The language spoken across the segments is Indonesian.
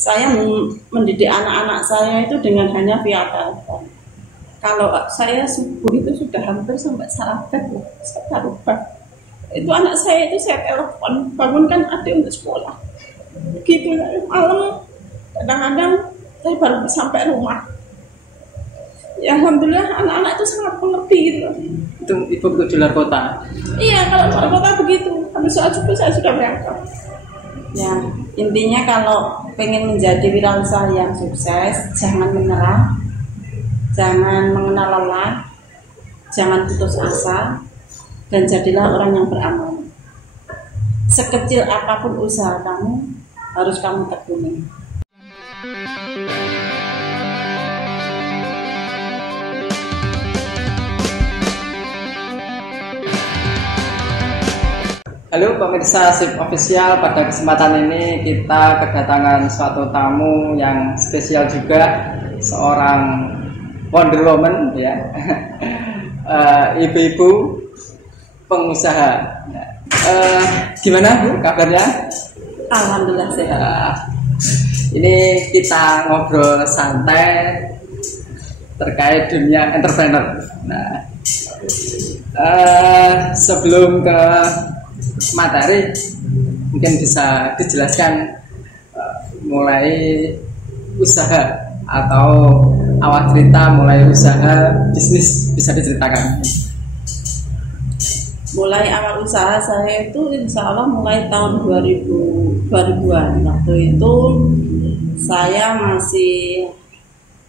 Saya mendidik anak-anak saya itu dengan hanya via telepon. Kalau saya subuh itu sudah hampir sampai sarapan, saya lupa. Itu anak saya itu saya telepon, bangunkan adik untuk sekolah. Begitu malam, kadang-kadang saya baru sampai rumah. Ya alhamdulillah anak-anak itu sangat mengerti gitu. Itu ibu di luar kota? Iya, kalau luar kota begitu. Habis soal subuh saya sudah berangkat. Ya, intinya kalau pengen menjadi wirausaha yang sukses, jangan menyerah, jangan mengenal lelah, jangan putus asa, dan jadilah orang yang beramal. Sekecil apapun usaha kamu, harus kamu tekuni. Halo pemirsa SIP Official, pada kesempatan ini kita kedatangan suatu tamu yang spesial juga, seorang Wonder Woman ya, ibu-ibu pengusaha. Gimana Bu kabarnya? Alhamdulillah sehat. Ini kita ngobrol santai terkait dunia entrepreneur. Nah, sebelum ke materi, mungkin bisa dijelaskan mulai usaha atau awal cerita mulai usaha bisnis, bisa diceritakan? Mulai awal usaha saya itu insya Allah mulai tahun 2000-an. Waktu itu saya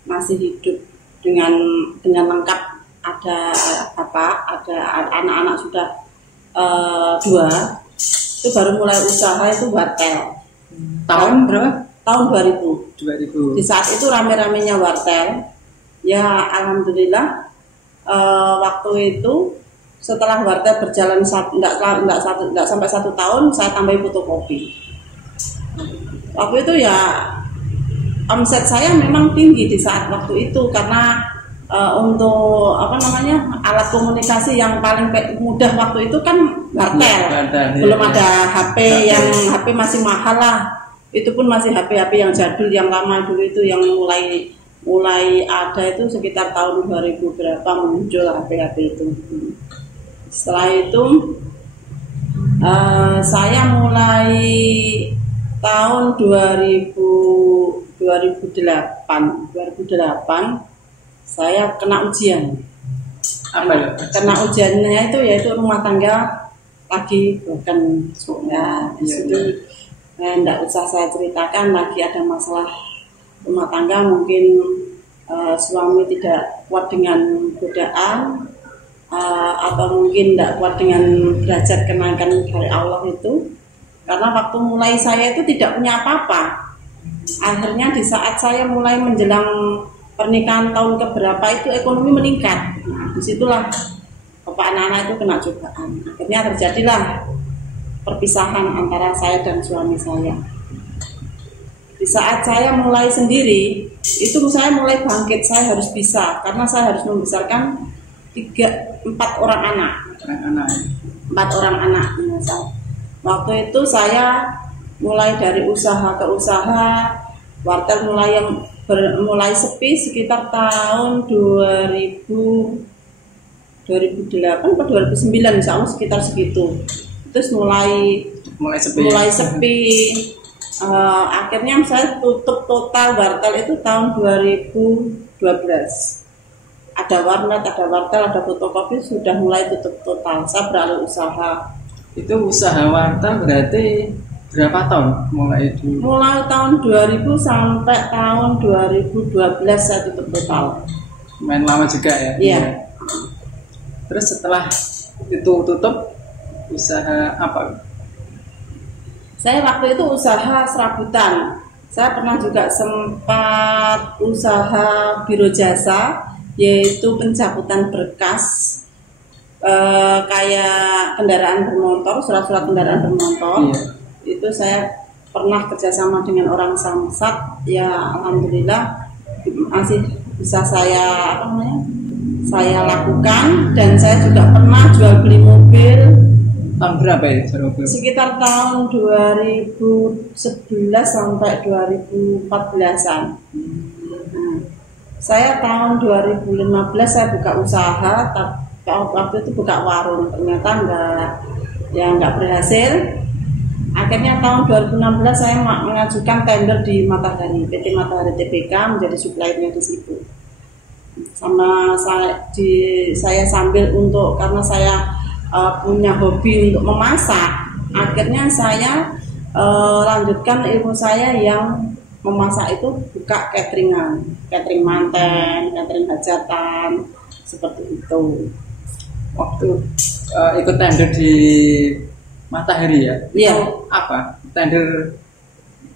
masih hidup dengan lengkap, ada anak-anak sudah 2, itu baru mulai usaha itu wartel. Tahun berapa? Tahun 2000. Di saat itu rame-ramenya wartel. Ya alhamdulillah waktu itu setelah wartel berjalan nggak sampai 1 tahun, saya tambahin fotokopi. Waktu itu ya omset saya memang tinggi di saat waktu itu karena untuk alat komunikasi yang paling mudah waktu itu kan wartel, belum ada HP yang HP masih mahal lah, itu pun masih HP yang jadul yang lama dulu itu yang mulai ada itu sekitar tahun 2000 berapa muncul HP itu. Setelah itu saya mulai tahun 2008 saya kena ujian. Apa ya? Kena ujiannya itu yaitu rumah tangga lagi broken. Ya, di situ enggak usah saya ceritakan lagi, ada masalah rumah tangga, mungkin suami tidak kuat dengan godaan atau mungkin tidak kuat dengan derajat kenaikan dari Allah itu. Karena waktu mulai saya itu tidak punya apa-apa. Akhirnya di saat saya mulai menjelang pernikahan tahun keberapa itu ekonomi meningkat. Nah, disitulah bapak anak-anak itu kena cobaan. Akhirnya terjadilah perpisahan antara saya dan suami saya. Di saat saya mulai sendiri, itu saya mulai bangkit, saya harus bisa, karena saya harus membesarkan 4 orang anak. 4 orang anak. Waktu itu saya mulai dari usaha ke usaha, wartel mulai sepi sekitar tahun 2008 atau 2009, insya Allah sekitar segitu. Terus mulai sepi. Akhirnya saya tutup total wartel itu tahun 2012. Ada warnet, ada wartel, ada fotokopi, sudah mulai tutup total. Saya beralih usaha. Itu usaha wartel berarti berapa tahun mulai dulu? Mulai tahun 2000 sampai tahun 2012 saya tutup total. Main lama juga ya? Iya. Terus setelah itu tutup, usaha apa? Saya waktu itu usaha serabutan. Saya pernah juga sempat usaha biro jasa, yaitu pencabutan berkas kayak kendaraan bermotor, surat-surat kendaraan bermotor. Iya. Itu saya pernah kerjasama dengan orang Samsat, ya alhamdulillah masih bisa saya lakukan. Dan saya juga pernah jual beli mobil Tahun berapa ya Jarum Guru? Sekitar tahun 2011 sampai 2014-an. Saya tahun 2015 saya buka usaha, tapi waktu itu buka warung, ternyata nggak berhasil. Akhirnya tahun 2016 saya mengajukan tender di Matahari, PT Matahari TBK menjadi suppliernya di situ. Sama saya sambil karena saya punya hobi untuk memasak, akhirnya saya lanjutkan ilmu saya yang memasak itu buka catering manten, catering hajatan, seperti itu. Waktu ikut tender di Matahari ya? Iya. Itu apa? Tender?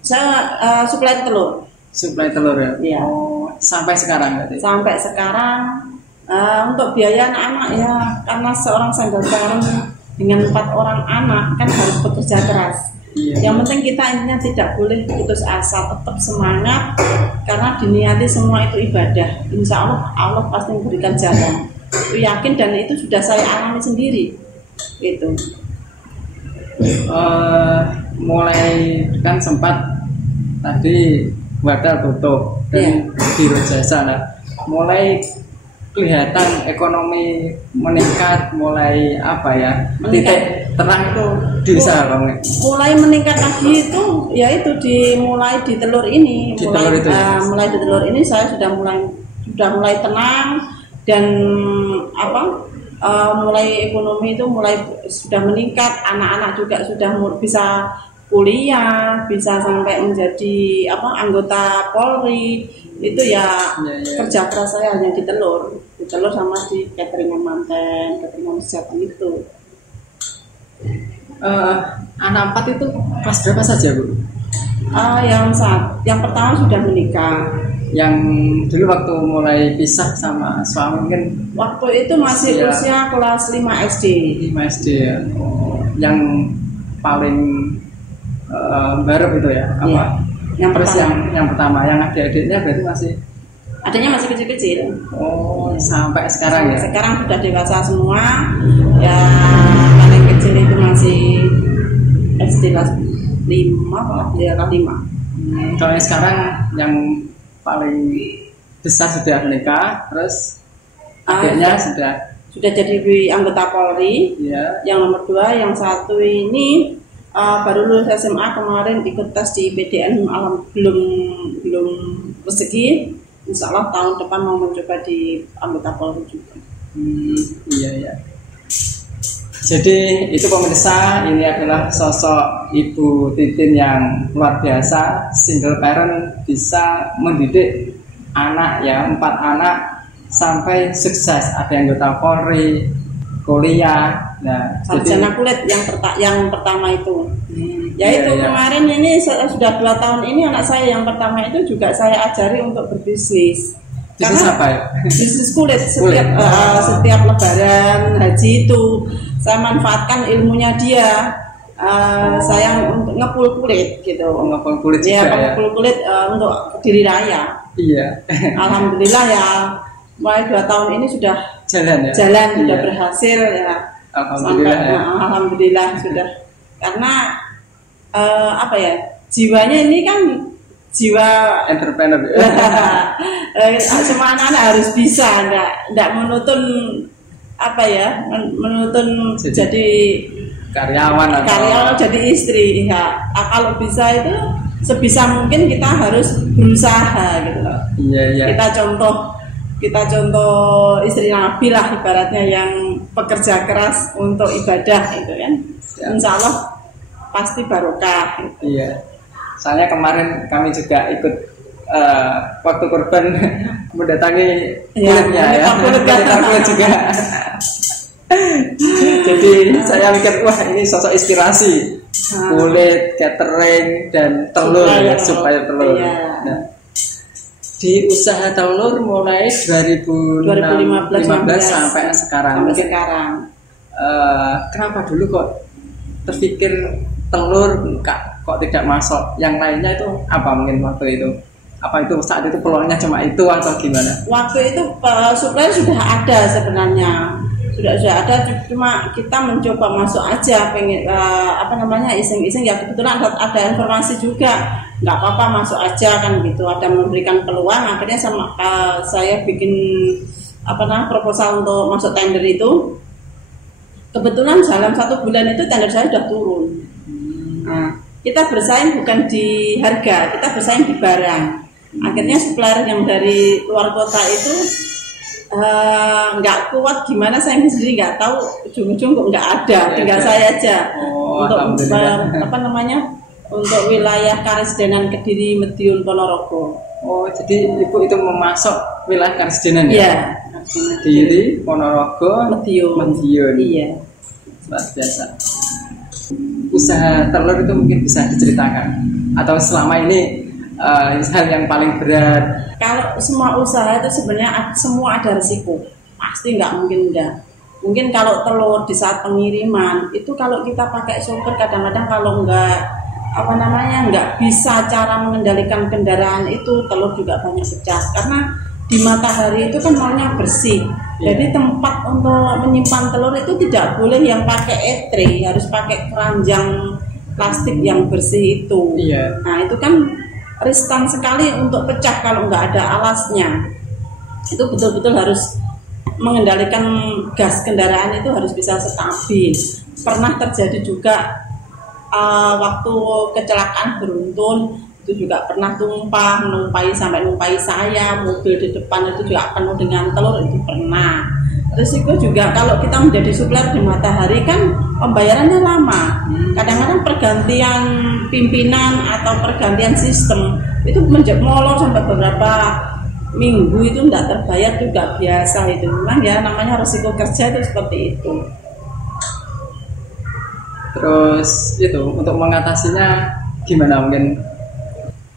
Saya suplai telur. Suplai telur ya? Iya. Oh, sampai sekarang berarti? Sampai sekarang. Untuk biaya anak-anak ya, karena seorang single parent dengan 4 orang anak kan harus bekerja keras. Iya. Yang penting kita intinya tidak boleh putus asa, tetap semangat karena diniati semua itu ibadah. Insya Allah pasti memberikan jalan. Itu yakin dan itu sudah saya alami sendiri. Itu. Mulai kan sempat tadi Wadal tutup dan biro jasa. Nah, mulai kelihatan ekonomi meningkat, mulai apa ya, titik terang itu di usaha kamu. Mulai meningkat lagi itu ya itu dimulai di telur ini. Mulai di telur ini saya sudah mulai tenang dan mulai ekonomi itu sudah meningkat, anak-anak juga sudah bisa kuliah, bisa sampai menjadi anggota Polri. Itu ya. Kerja keras saya hanya di telur sama di catering manten, catering kesehatan itu. Anak 4 itu kelas berapa saja Bu? Yang pertama sudah menikah. Yang dulu waktu mulai pisah sama suami mungkin waktu itu masih usia kelas 5 SD. 5 SD ya. Oh, yang paling baru itu ya? Apa? Yang pertama, yang adik-adiknya berarti masih? Adiknya masih kecil-kecil. Oh, sampai sekarang ya? Sekarang sudah dewasa semua. Ya, paling kecil itu masih SD kelas 5, kelas 5. Kalau yang sekarang yang paling besar sudah menikah, terus adiknya sudah jadi anggota Polri. Ya. Yang nomor 2, yang satu ini baru lulus SMA kemarin, ikut tes di PDN, belum rezeki. Insya Allah tahun depan mau mencoba di anggota Polri juga. Iya. Jadi itu pemirsa, ini adalah sosok Ibu Titin yang luar biasa, single parent, bisa mendidik anak ya, 4 anak sampai sukses. Ada yang anggota Polri, kuliah. Nah, sarjana kulit yang pertama itu. Kemarin ini sudah 2 tahun ini anak saya yang pertama itu juga saya ajari untuk berbisnis. Bisnis apa ya? Bisnis kulit. Setiap lebaran haji itu saya manfaatkan ilmunya dia. Saya untuk ngepul kulit gitu. Ngepul kulit juga ya? Ngepul kulit untuk Kediri Raya. Iya. Alhamdulillah ya, mulai 2 tahun ini sudah jalan sudah berhasil ya. Alhamdulillah sudah. Karena jiwanya ini kan jiwa entrepreneur. Semua anak harus bisa, enggak menonton menonton jadi karyawan jadi istri ya. Kalau bisa itu sebisa mungkin kita harus berusaha gitu loh. Iya. Kita contoh istri Nabi lah ibaratnya, yang pekerja keras untuk ibadah itu kan. Insya Allah pasti barokah gitu. Iya. Soalnya kemarin kami juga ikut waktu kurban mendatangi kulitnya ya. Kulit juga. Jadi saya mikir, wah ini sosok inspirasi, kulit, catering dan telur supaya telur. Iya. Nah, di usaha telur mulai 2015 sampai sekarang. Kenapa dulu kok terpikir telur kok tidak masuk? Yang lainnya itu apa mungkin waktu itu? Apa itu saat itu peluangnya cuma itu atau gimana? Waktu itu supplier sudah ada sebenarnya. sudah ada, cuma kita mencoba masuk aja, pengen iseng-iseng ya, kebetulan ada informasi juga, nggak apa-apa masuk aja kan gitu, ada memberikan peluang. Akhirnya saya bikin proposal untuk masuk tender itu. Kebetulan dalam 1 bulan itu tender saya sudah turun. Nah, kita bersaing bukan di harga, kita bersaing di barang. Akhirnya supplier yang dari luar kota itu nggak kuat, gimana saya sendiri nggak tahu, ujung-ujung kok nggak ada, tinggal saya aja. Untuk untuk wilayah Karesidenan, Kediri, Medion, Ponorogo. Oh, jadi ibu itu memasok wilayah Karesidenan ya? Iya. Kediri, Ponorogo, Medion. Iya. Luar biasa. Usaha telur itu mungkin bisa diceritakan, atau selama ini hal yang paling berat? Kalau semua usaha itu sebenarnya semua ada resiko, pasti nggak mungkin enggak. Mungkin kalau telur di saat pengiriman itu, kalau kita pakai sopir kadang-kadang kalau nggak bisa cara mengendalikan kendaraan itu, telur juga banyak pecah. Karena di matahari itu kan maunya bersih, jadi tempat untuk menyimpan telur itu tidak boleh yang pakai etre, harus pakai keranjang plastik yang bersih itu. Nah itu kan riskan sekali untuk pecah kalau nggak ada alasnya. Itu betul-betul harus mengendalikan gas kendaraan, itu harus bisa stabil. Pernah terjadi juga waktu kecelakaan beruntun, itu juga pernah numpai saya, mobil di depan itu juga penuh dengan telur, itu pernah. Risiko juga kalau kita menjadi supplier di matahari kan pembayarannya lama. Kadang-kadang pergantian pimpinan atau pergantian sistem itu molor sampai beberapa minggu, itu tidak terbayar juga biasa. Itu memang ya namanya risiko kerja itu seperti itu. Terus itu untuk mengatasinya gimana? Mungkin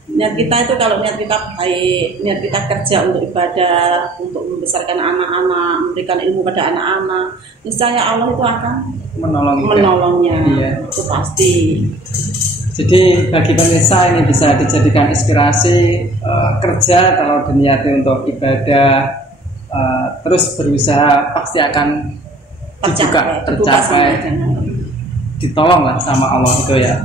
niat kita itu, kalau niat kita baik, niat kita kerja untuk ibadah, untuk membesarkan anak-anak, memberikan ilmu pada anak-anak, niscaya Allah itu akan menolongnya. Iya. Itu pasti. Jadi bagi pemirsa ini bisa dijadikan inspirasi, kerja kalau diniati untuk ibadah, terus berusaha pasti akan tercapai, ditolong lah sama Allah itu ya.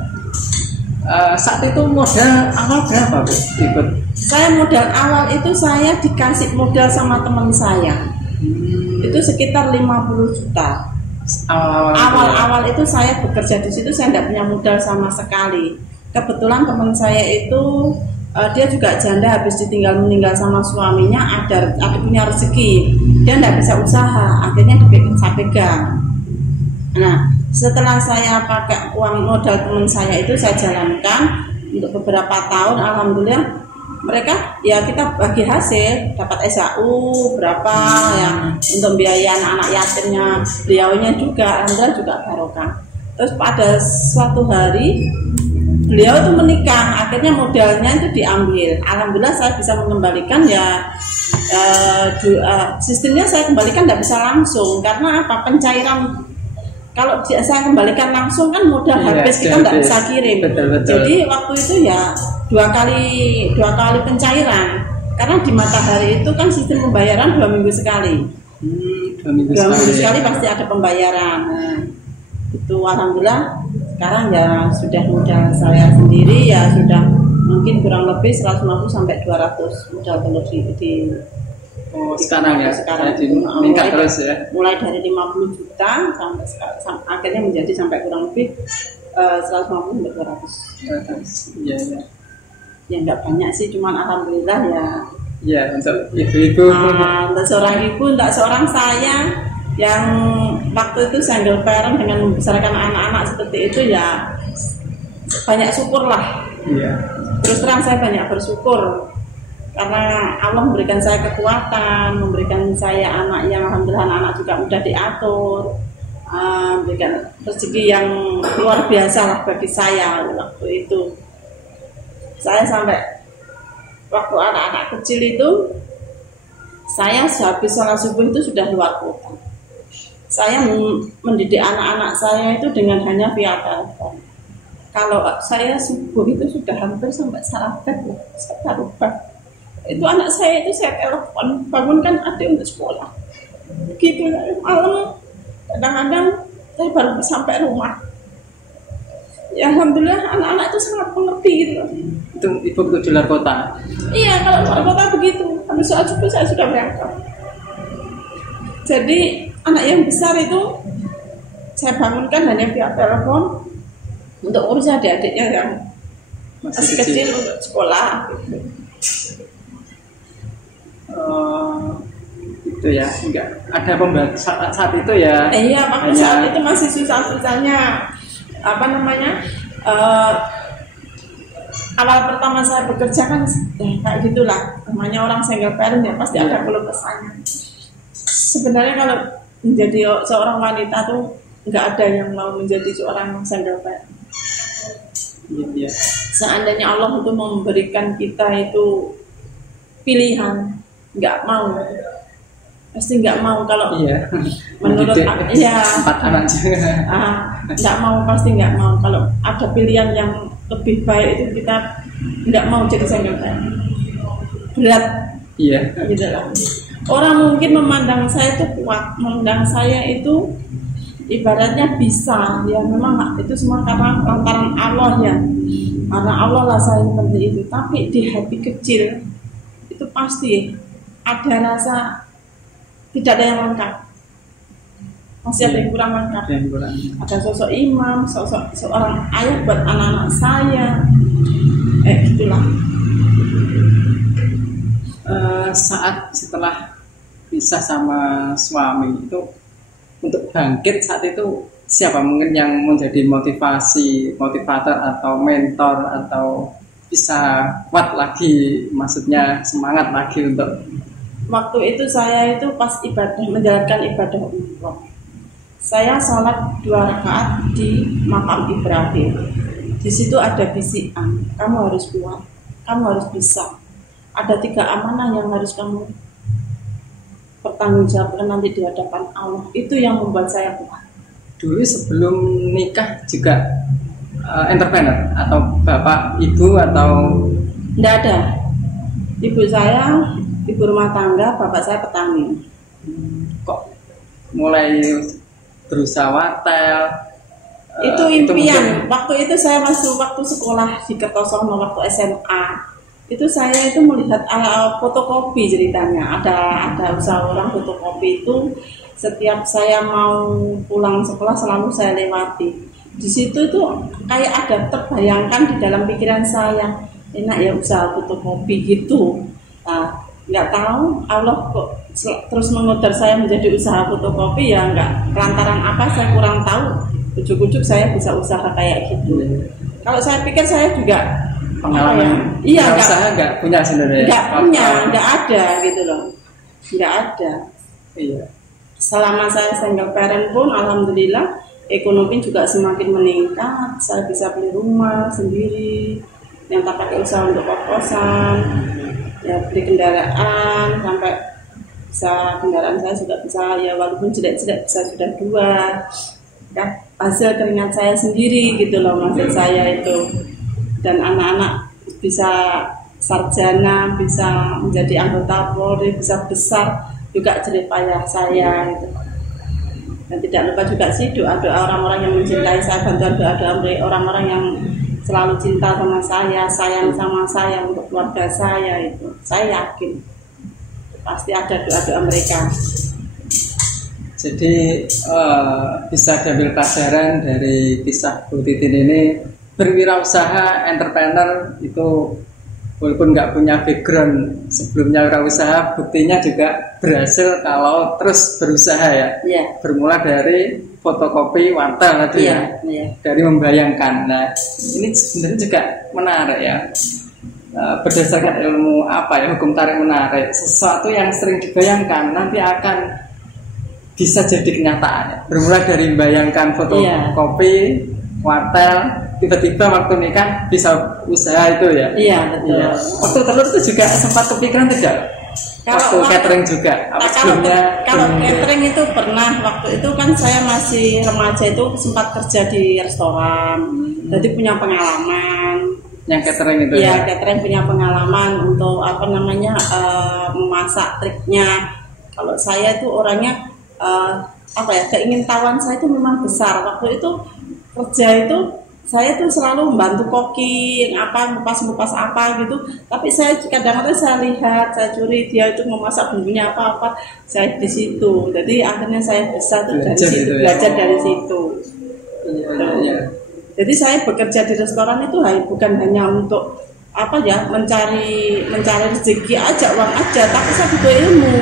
Saat itu modal awal berapa Bu? Ikut? Saya modal awal itu saya dikasih modal sama teman saya. Itu sekitar 50 juta. Awal-awal itu saya bekerja di situ, saya tidak punya modal sama sekali. Kebetulan teman saya itu dia juga janda, habis meninggal sama suaminya, ada punya rezeki, dia tidak bisa usaha, akhirnya saya pegang. Nah, setelah saya pakai uang modal teman saya itu, saya jalankan untuk beberapa tahun. Alhamdulillah mereka ya, kita bagi hasil, dapat SAU berapa ya untuk biaya anak-anak yatimnya beliaunya juga, alhamdulillah juga barokah. Terus pada suatu hari beliau itu menikah, akhirnya modalnya itu diambil. Alhamdulillah saya bisa mengembalikan ya, sistemnya saya kembalikan tidak bisa langsung, karena apa, pencairan. Kalau saya kembalikan langsung kan modal habis, kita tidak bisa kirim. Betul. Jadi waktu itu ya dua kali pencairan, karena di matahari itu kan sistem pembayaran 2 minggu sekali. 2 minggu sekali pasti ada pembayaran. Nah, itu alhamdulillah sekarang ya sudah modal saya sendiri ya sudah mungkin kurang lebih 150 sampai 200 modal telur di sekarang meningkat terus ya. Mulai dari 50 juta sampai akhirnya menjadi sampai kurang lebih 150 sampai 200. Iya. Ya enggak banyak sih, cuman alhamdulillah ya. Ya, untuk ibu-ibu. Untuk seorang ibu, untuk seorang saya yang waktu itu single parent dengan membesarkan anak-anak seperti itu ya, banyak syukur lah. Iya. Terus terang saya banyak bersyukur. Karena Allah memberikan saya kekuatan, memberikan saya anak yang alhamdulillah anak-anak juga mudah diatur, memberikan rezeki yang luar biasa lah bagi saya waktu itu. Saya sampai waktu anak-anak kecil itu, saya habis sholat subuh itu sudah luar kota. Saya mendidik anak-anak saya itu dengan hanya via telepon. Kalau saya subuh itu sudah hampir sampai sarapan, saya lupa. Itu anak saya itu saya telepon, bangunkan adik untuk sekolah. Gitu malam Kadang-kadang saya baru sampai rumah. Ya alhamdulillah anak-anak itu sangat mengerti gitu loh. Itu ibu ke luar kota? Iya, kalau luar kota begitu. Habis sholat subuh saya sudah berangkat. Jadi anak yang besar itu saya bangunkan hanya via telepon untuk urus adik-adiknya yang masih kecil untuk sekolah. Itu ya, enggak ada pembatasan saat itu ya. Iya, pada saat itu masih susah-susahnya apa namanya? Awal pertama saya bekerja kan kayak gitulah, namanya orang single parent ya pasti ada keluh kesahnya. Sebenarnya kalau menjadi seorang wanita tuh nggak ada yang mau menjadi seorang single parent. Iya. Seandainya Allah itu memberikan kita itu pilihan, nggak mau, pasti nggak mau kalau menurut ya 4 anak juga. Nggak mau, pasti nggak mau. Kalau ada pilihan yang lebih baik itu kita nggak mau jadi single parent. Berat. Iya. Gitu lah. Orang mungkin memandang saya itu kuat, memandang saya itu ibaratnya bisa, ya memang itu semua karena lantaran Allah ya, karena Allah lah saya seperti itu. Tapi di hati kecil itu pasti ada rasa tidak ada yang lengkap, masih ada yang kurang lengkap. Ada sosok imam, sosok seorang ayah buat anak-anak saya, gitulah. Saat setelah pisah sama suami itu untuk bangkit saat itu siapa mungkin yang menjadi motivator atau mentor atau bisa kuat lagi, maksudnya semangat lagi untuk waktu itu saya itu pas menjalankan ibadah umroh. Saya sholat 2 rakaat di makam Ibrahim. Di situ ada bisikan, kamu harus kuat, kamu harus bisa. Ada 3 amanah yang harus kamu pertanggungjawabkan nanti di hadapan Allah. Itu yang membuat saya kuat. Dulu sebelum nikah juga entrepreneur atau bapak ibu atau? Tidak ada. Ibu saya ibu rumah tangga, bapak saya petani. Kok mulai berusaha wartel? Itu impian. Waktu itu saya masih waktu sekolah di Kertosono, waktu SMA. Itu saya itu melihat fotokopi ceritanya. Ada usaha orang fotokopi itu. Setiap saya mau pulang sekolah selalu saya lewati. Di situ tuh kayak ada terbayangkan di dalam pikiran saya, enak ya usaha fotokopi gitu. Nah, nggak tahu Allah kok terus mengudar saya menjadi usaha fotokopi ya nggak. Lantaran apa saya kurang tahu. Ujuk-ujuk saya bisa usaha kayak gitu. Kalau saya pikir saya juga pengalaman. Iya, nggak punya sebenarnya. Nggak punya, nggak ada gitu loh. Nggak ada. Iya. Selama saya single parent pun alhamdulillah ekonomi juga semakin meningkat. Saya bisa beli rumah sendiri yang tak pakai usaha untuk kos-kosan. Ya beli kendaraan sampai bisa kendaraan saya juga bisa ya walaupun jelek-jelek bisa sudah 2. Ya, hasil keringat saya sendiri gitu loh maksud saya itu. Dan anak-anak bisa sarjana, bisa menjadi anggota Polri, bisa besar juga jerih payah saya gitu. Dan tidak lupa juga sih doa-doa orang-orang yang mencintai saya, bantuan doa-doa orang-orang yang selalu cinta sama saya, sayang sama saya, untuk keluarga saya itu. Saya yakin pasti ada doa-doa mereka. Jadi bisa diambil pelajaran dari kisah Bu Titin ini, berwirausaha, entrepreneur itu walaupun nggak punya background sebelumnya wirausaha, buktinya juga berhasil kalau terus berusaha ya. Bermula dari fotokopi wartel tadi dari membayangkan. Nah ini sebenarnya juga menarik ya, berdasarkan ilmu apa ya, hukum tarik menarik. Sesuatu yang sering dibayangkan nanti akan bisa jadi kenyataan. Bermula dari membayangkan fotokopi wartel, tiba-tiba waktu nikah bisa usaha itu ya. Iya betul. Ya. Waktu telur itu juga sempat kepikiran tidak? Waktu catering juga. Kalau catering itu pernah. Waktu itu kan saya masih remaja itu sempat kerja di restoran. Jadi punya pengalaman. Yang catering itu? Iya, catering punya pengalaman untuk apa namanya memasak triknya. Kalau saya itu orangnya apa ya, keingintahuan saya itu memang besar. Waktu itu kerja itu saya tuh selalu membantu koki apa, ngupas apa gitu, tapi saya kadang-kadang saya lihat, saya curi dia itu memasak bumbunya apa saya di situ. Jadi akhirnya saya besar tuh dari situ, belajar dari situ. Iya. Jadi saya bekerja di restoran itu bukan hanya untuk apa ya, mencari rezeki aja, uang aja, tapi saya butuh ilmu.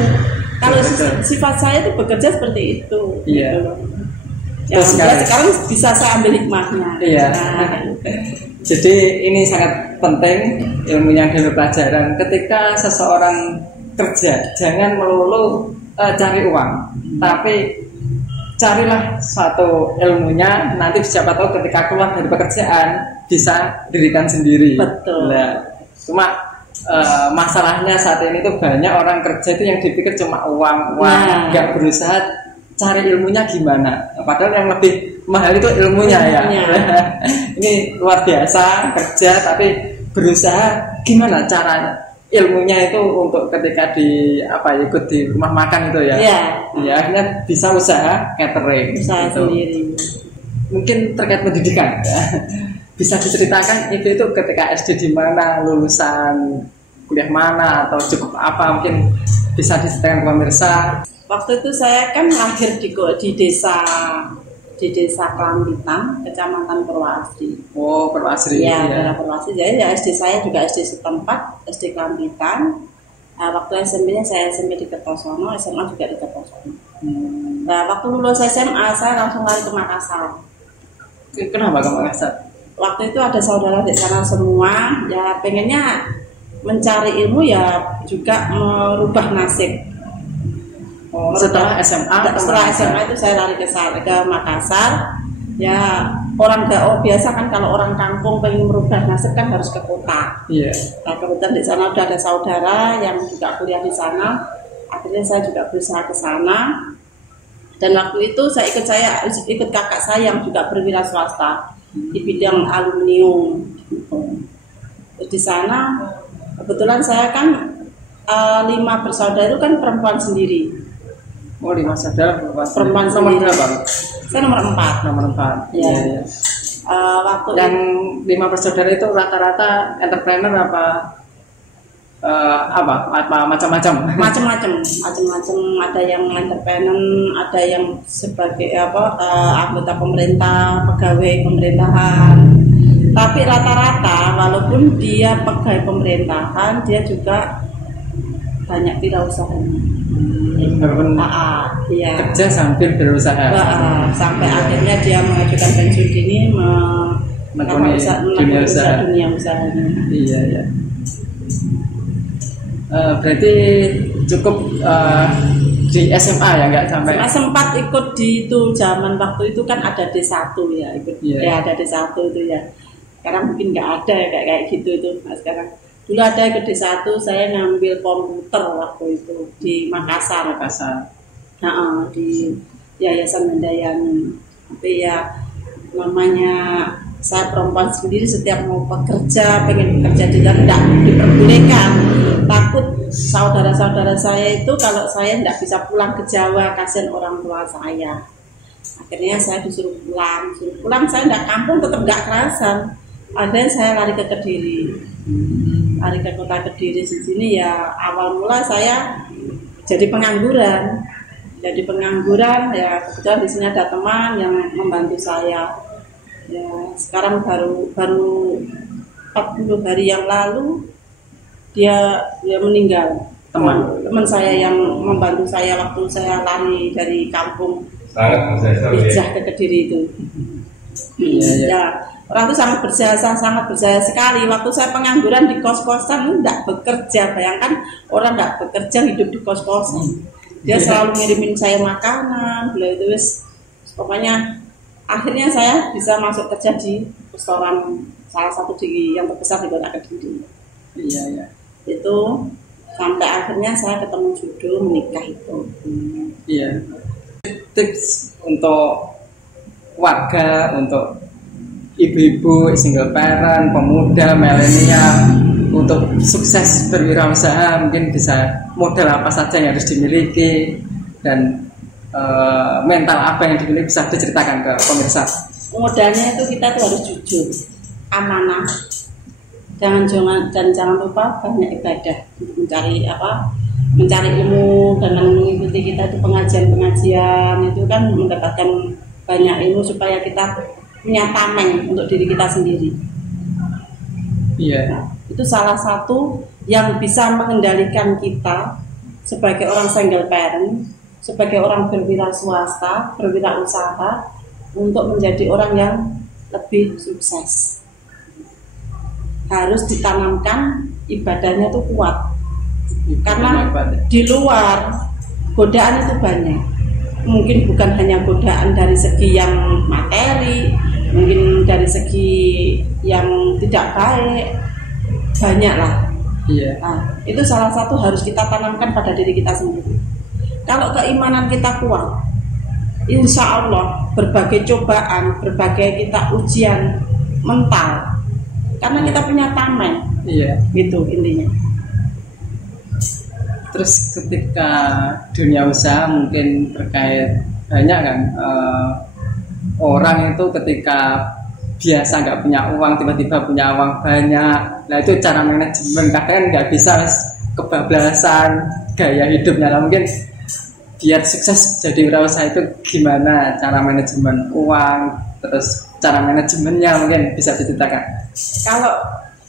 Kalau sifat saya itu bekerja seperti itu. Iya. Gitu. Ya, sekarang bisa saya ambil hikmahnya. Iya. Jadi ini sangat penting ilmu yang dari pelajaran. Ketika seseorang kerja, jangan melulu cari uang, tapi carilah satu ilmunya. Nanti siapa tahu ketika keluar dari pekerjaan bisa dirikan sendiri. Betul. Nah, cuma masalahnya saat ini tuh banyak orang kerja itu yang dipikir cuma uang, nggak berusaha cari ilmunya gimana. Padahal yang lebih mahal itu ilmunya. Ya. Ini luar biasa kerja tapi berusaha gimana caranya ilmunya itu untuk ketika ikut di rumah makan itu ya. Ya akhirnya bisa usaha catering. Usaha gitu. Sendiri. Mungkin terkait pendidikan ya. Bisa diceritakan itu ketika SD di mana, lulusan kuliah mana, atau cukup apa, mungkin bisa diceritakan pemirsa. Waktu itu saya kan lahir di desa Kelambitan, Kecamatan Purwasri. Oh, Purwasri. Ya, daerah Purwasri. Jadi ya SD saya juga SD setempat, SD Kelambitan. Waktu SMP-nya saya SMP di Kertosono, SMA juga di Kertosono. Nah, waktu lulus SMA saya langsung lari ke Makassar. Kenapa ke Makassar? Waktu itu ada saudara di sana semua, ya pengennya mencari ilmu ya juga merubah nasib. Setelah SMA itu saya lari ke Makassar. Ya orang biasa kan kalau orang kampung pengen merubah nasib kan harus ke kota. Iya. Nah, kebetulan di sana udah ada saudara yang juga kuliah di sana. Akhirnya saya juga berusaha ke sana. Dan waktu itu saya ikut kakak saya yang juga berwira swasta di bidang aluminium. Di sana kebetulan saya kan 5 bersaudara itu kan perempuan sendiri. Oh, 5 saudara perempuan nomor berapa? Saya nomor 4. Nomor 4. Iya. Waktu dan 5 bersaudara itu rata-rata entrepreneur macam-macam. Ada yang entrepreneur, ada yang sebagai anggota pemerintah, pegawai pemerintahan. Tapi rata-rata walaupun dia pegawai pemerintahan, dia juga banyak wirausaha. Kerja sambil berusaha. Sampai akhirnya dia mengajukan pensiun dini, menekuni dunia usahanya. Iya. Berarti cukup di SMA ya, nggak sampai? Sempat ikut di itu zaman waktu itu kan ada D1 ya, ikut. Ya ada D1 itu ya. Sekarang mungkin nggak ada ya kayak gitu itu. Nah, sekarang dulu ada ikut D1, saya ngambil komputer waktu itu di Makassar. Nah, di Yayasan Handayani. Tapi ya namanya saya perempuan sendiri, setiap mau pengen bekerja di dalam tidak diperbolehkan. Takut saudara-saudara saya itu kalau saya tidak bisa pulang ke Jawa, kasihan orang tua saya. Akhirnya saya disuruh pulang. Saya tidak kampung, tetap tidak kerasan. Akhirnya saya lari ke Kediri. Lari ke kota Kediri. Di sini ya awal mula saya jadi pengangguran. Ya kebetulan di sini ada teman yang membantu saya. Ya sekarang baru 40 hari yang lalu dia meninggal. Teman saya yang membantu saya waktu saya lari dari kampung hijrah ke Kediri itu. Ya, orang itu sangat berjasa sekali. Waktu saya pengangguran di kos-kosan, tidak bekerja. Bayangkan orang tidak bekerja hidup di kos-kosan. Dia selalu ngirimin saya makanan, beliau itu pokoknya akhirnya saya bisa masuk kerja di restoran salah satu yang terbesar di kota Kediri. Iya. Itu sampai akhirnya saya ketemu jodoh, menikah itu. Iya. Tips untuk warga, untuk ibu-ibu, single parent, pemuda, milenial untuk sukses berwirausaha, mungkin bisa modal apa saja yang harus dimiliki dan mental apa yang dimiliki, bisa diceritakan ke pemirsa? Modalnya itu kita tuh harus jujur, amanah, jangan lupa banyak ibadah untuk mencari ilmu, dengan mengikuti kita itu pengajian itu kan mendapatkan banyak ilmu supaya kita punya tameng untuk diri kita sendiri. Iya. Nah, itu salah satu yang bisa mengendalikan kita sebagai orang single parent, sebagai orang berwira swasta, berwirausaha, untuk menjadi orang yang lebih sukses. Harus ditanamkan ibadahnya itu kuat, karena di luar godaan itu banyak. Mungkin bukan hanya godaan dari segi yang materi, mungkin dari segi yang tidak baik, banyak lah. Iya. Nah, itu salah satu harus kita tanamkan pada diri kita sendiri. Kalau keimanan kita kuat, insya Allah berbagai cobaan, berbagai kita ujian mental, karena kita punya tameng. Iya. Gitu intinya. Terus ketika dunia usaha mungkin terkait banyak kan orang itu ketika biasa nggak punya uang tiba-tiba punya uang banyak. Nah itu cara manajemen, kadang nggak bisa kebablasan gaya hidupnya. Nah, mungkin biar sukses jadi wirausaha itu gimana cara manajemen uang, terus cara manajemennya mungkin bisa diceritakan. Kalau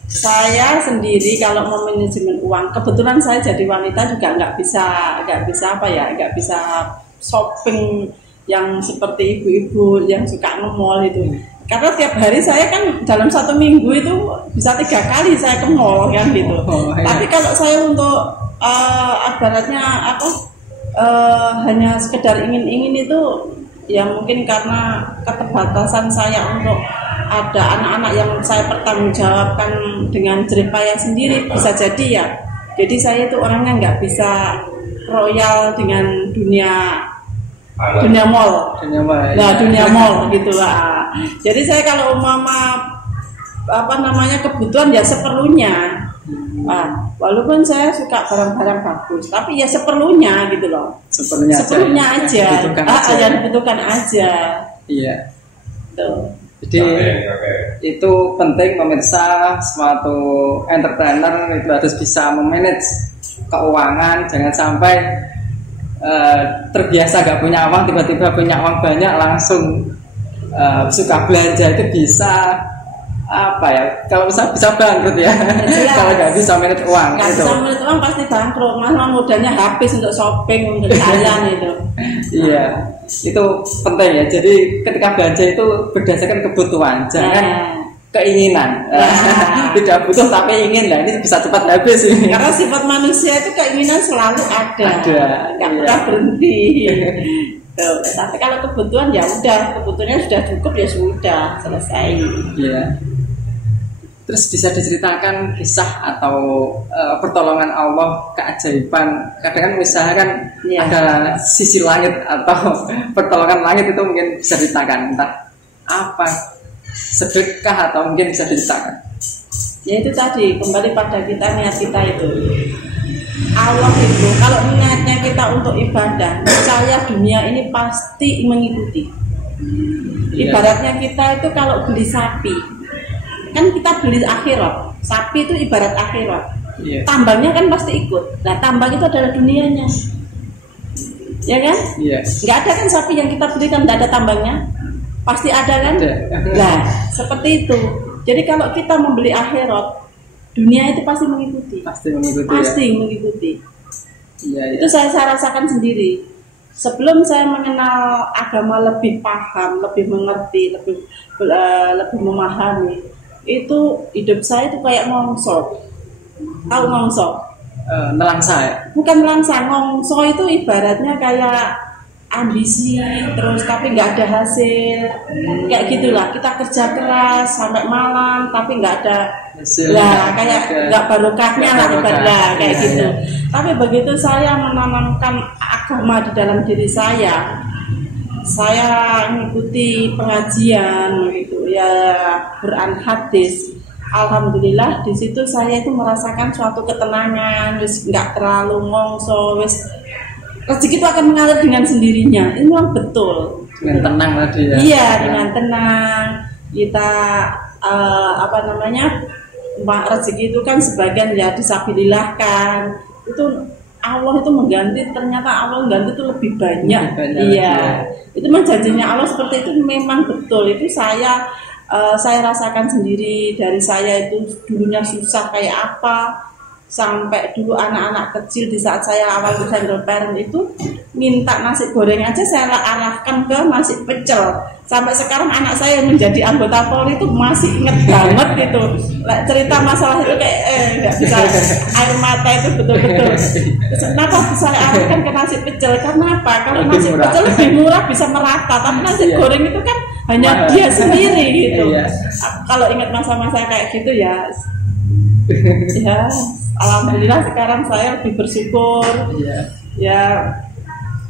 saya sendiri kalau mau manajemen uang, kebetulan saya jadi wanita juga nggak bisa shopping yang seperti ibu-ibu yang suka nge-mall itu. Karena tiap hari saya kan dalam 1 minggu itu bisa 3 kali saya ke mall kan gitu. Iya. Tapi kalau saya untuk ibaratnya hanya sekedar ingin-ingin itu ya mungkin karena keterbatasan saya untuk ada anak-anak yang saya pertanggungjawabkan dengan jeripaya sendiri, bisa jadi ya. Jadi saya itu orangnya nggak bisa royal dengan dunia mall. Dunia mall gitulah. Jadi saya kalau kebutuhan ya seperlunya. Walaupun saya suka barang-barang bagus, tapi ya seperlunya gitu loh. Seperlunya aja. Dibutuhkan aja. Iya. Tuh. Jadi itu penting pemirsa, suatu entrepreneur itu harus bisa memanage keuangan, jangan sampai terbiasa gak punya uang tiba-tiba punya uang banyak langsung suka belanja. Itu bisa kalau bisa bangkrut ya. Kalau nggak bisa manage uang, bisa manage uang pasti bangkrut. Malah modalnya habis untuk shopping, untuk jalan itu. Iya, itu penting ya. Jadi ketika belanja itu berdasarkan kebutuhan, jangan keinginan. Tidak butuh tapi ingin lah, ini bisa cepat habis ini. Karena sifat manusia itu keinginan selalu ada. Nggak pernah berhenti. Tuh, tapi kalau kebutuhan ya udah, kebutuhannya sudah cukup ya sudah selesai. Iya. Terus bisa diceritakan kisah atau pertolongan Allah, keajaiban. Kadang kan usaha kan ada sisi langit atau pertolongan langit, itu mungkin bisa diceritakan. Entah apa, sedekah atau mungkin bisa diceritakan. Ya itu tadi, kembali pada niat kita itu. Allah itu kalau niatnya kita untuk ibadah, percaya dunia ini pasti mengikuti. Ibaratnya kita itu kalau beli sapi, kan kita beli akhirat. Sapi itu ibarat akhirat. Tambangnya kan pasti ikut. Nah, tambang itu adalah dunianya. Ya kan? Nggak ada kan sapi yang kita beli kan nggak ada tambangnya? Pasti ada kan? Nah, seperti itu. Jadi kalau kita membeli akhirat, dunia itu pasti mengikuti. Pasti mengikuti. Itu saya rasakan sendiri. Sebelum saya mengenal agama lebih paham, lebih mengerti, lebih memahami, itu hidup saya itu kayak ngongsor. Tahu ngongsor? Nelangsa ya? Bukan nelangsa, ngongsor itu ibaratnya kayak ambisi terus tapi nggak ada hasil, kayak gitulah. Kita kerja keras sampai malam tapi nggak ada hasil, kayak nggak barokahnya lah kayak gitu. Tapi begitu saya menanamkan agama di dalam diri saya mengikuti pengajian gitu ya, Quran hadis, alhamdulillah di situ saya itu merasakan suatu ketenangan, wis nggak terlalu ngongso, wis rezeki itu akan mengalir dengan sendirinya. Ini memang betul. Dengan tenang tadi ya. Iya, dengan tenang kita rezeki itu kan sebagian ya disabilillah kan. Itu Allah itu mengganti, ternyata Allah mengganti itu lebih banyak. Iya. Itu memang janjinya Allah seperti itu, memang betul. Itu saya rasakan sendiri. Dari saya itu dulunya susah kayak apa, sampai dulu anak-anak kecil di saat saya awal single parent itu minta nasi goreng aja saya arahkan ke nasi pecel. Sampai sekarang anak saya yang menjadi anggota Polri itu masih inget banget gitu. Cerita masalah itu kayak nggak bisa, air mata itu betul-betul. Kenapa bisa arahkan ke nasi pecel? Karena apa? Karena nasi pecel lebih murah, bisa merata. Tapi nasi goreng itu kan hanya dia sendiri gitu. Kalau ingat masa-masa kayak gitu ya alhamdulillah sekarang saya lebih bersyukur. Ya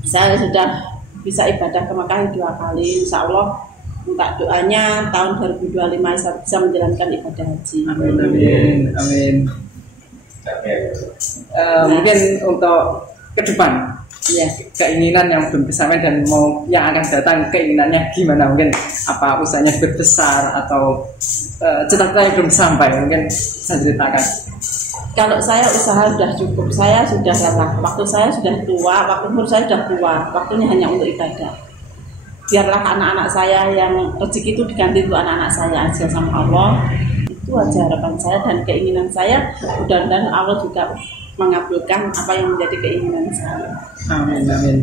saya sudah bisa ibadah ke Mekah 2 kali. Insya Allah minta doanya tahun 2025 saya bisa menjalankan ibadah haji. Amin, amin, amin. Mungkin untuk ke depan, ya, keinginan yang belum tersampai dan mau yang akan datang, keinginannya gimana? Mungkin apa usahanya berbesar atau cita-cita yang belum sampai, mungkin bisa ceritakan. Kalau saya usaha sudah cukup, saya sudah lelah, waktu saya sudah tua, waktu umur saya sudah tua, waktunya hanya untuk ibadah. Biarlah anak-anak saya yang rezeki itu diganti untuk anak-anak saya aja sama Allah. Itu aja harapan saya dan keinginan saya. Mudah-mudahan Allah juga mengabulkan apa yang menjadi keinginan saya. Amin, amin.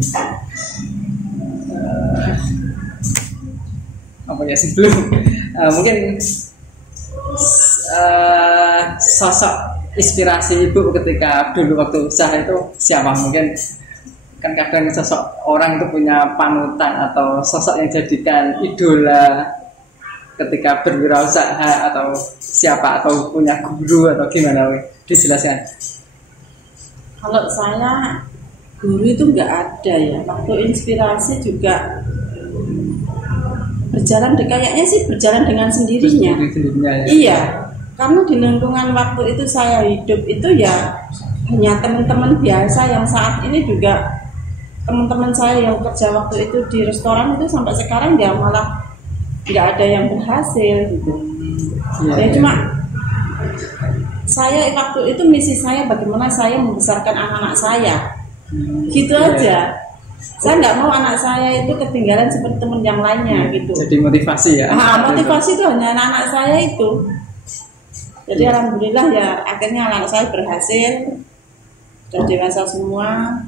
Apa ya sebelum mungkin sosok inspirasi ibu ketika dulu waktu usaha itu siapa? Mungkin kan kadang sosok orang itu punya panutan atau sosok yang jadikan idola ketika berwirausaha atau siapa, atau punya guru atau gimana? Dijelaskan. Kalau saya guru itu nggak ada ya. Waktu inspirasi juga kayaknya sih berjalan dengan sendirinya. Ya. Iya. Karena di lingkungan waktu itu saya hidup itu ya hanya teman-teman biasa yang saat ini juga teman-teman saya yang kerja waktu itu di restoran itu sampai sekarang ya malah nggak ada yang berhasil gitu. Ya cuma saya waktu itu misi saya bagaimana saya membesarkan anak-anak saya, gitu aja. Saya nggak mau anak saya itu ketinggalan seperti teman yang lainnya gitu. Jadi motivasi ya. Motivasi itu hanya anak-anak saya itu. Jadi alhamdulillah ya akhirnya anak saya berhasil, sudah dewasa semua.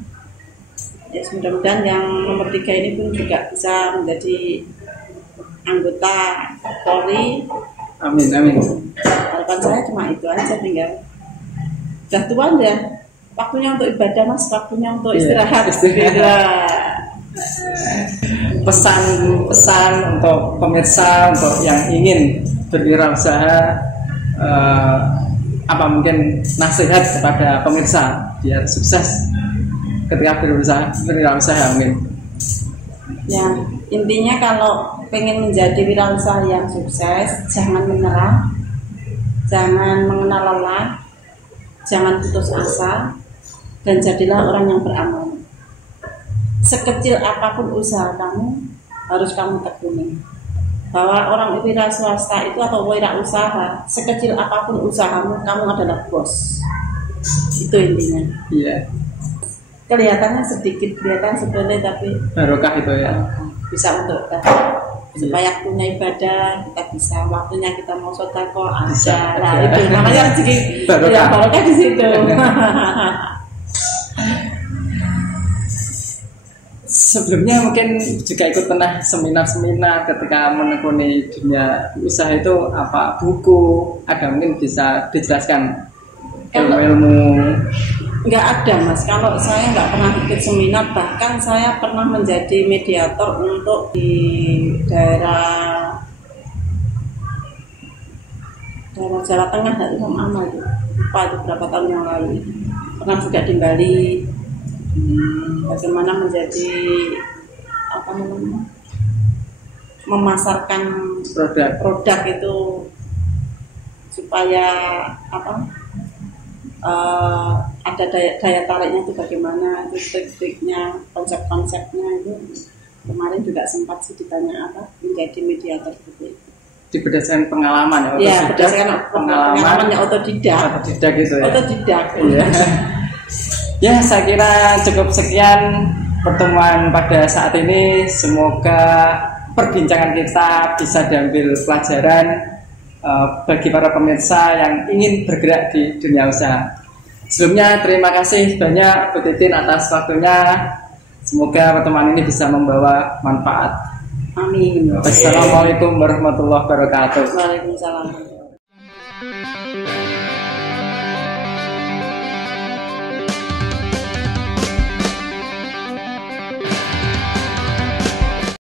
Ya mudah-mudahan yang nomor 3 ini pun juga bisa menjadi anggota Polri. Amin, amin. Harapan saya cuma itu aja, tinggal sudah tua ya, waktunya untuk ibadah mas, waktunya untuk istirahat. Pesan untuk pemirsa, untuk yang ingin berwirausaha, apa mungkin nasihat kepada pemirsa biar sukses ketika berwirausaha mungkin? Ya intinya kalau pengen menjadi wirausaha yang sukses, jangan menyerah, jangan mengenal lelah, jangan putus asa, dan jadilah orang yang beramal. Sekecil apapun usaha kamu harus kamu tekuni. Bahwa orang wira swasta itu atau wira usaha, sekecil apapun usahamu, kamu adalah bos. Itu intinya. Iya. Kelihatannya sedikit, kelihatan sepele, tapi barokah itu ya. Bisa untuk supaya punya ibadah, kita bisa waktunya kita mau sedekah aja. Nah itu namanya rezeki barokah di situ. Sebelumnya mungkin juga ikut pernah seminar-seminar ketika menekuni dunia usaha itu, apa buku ada mungkin bisa dijelaskan ilmu-ilmu? Nggak ada mas, kalau saya nggak pernah ikut seminar, bahkan saya pernah menjadi mediator untuk di daerah Jawa Tengah itu sama itu, lupa itu berapa tahun yang lalu. Pernah juga di Bali. Bagaimana menjadi memasarkan produk itu supaya ada daya tariknya itu bagaimana, itu trik-triknya, konsep-konsepnya itu. Kemarin juga sempat sih ditanya apa menjadi mediator seperti itu. Di berdasarkan pengalaman ya, berdasarkan pengalamannya otodidak gitu ya. Otodidak. Iya. Ya, saya kira cukup sekian pertemuan pada saat ini. Semoga perbincangan kita bisa diambil pelajaran bagi para pemirsa yang ingin bergerak di dunia usaha. Sebelumnya terima kasih banyak Bu Titin atas waktunya. Semoga pertemuan ini bisa membawa manfaat. Amin. Assalamualaikum warahmatullahi wabarakatuh. Waalaikumsalam.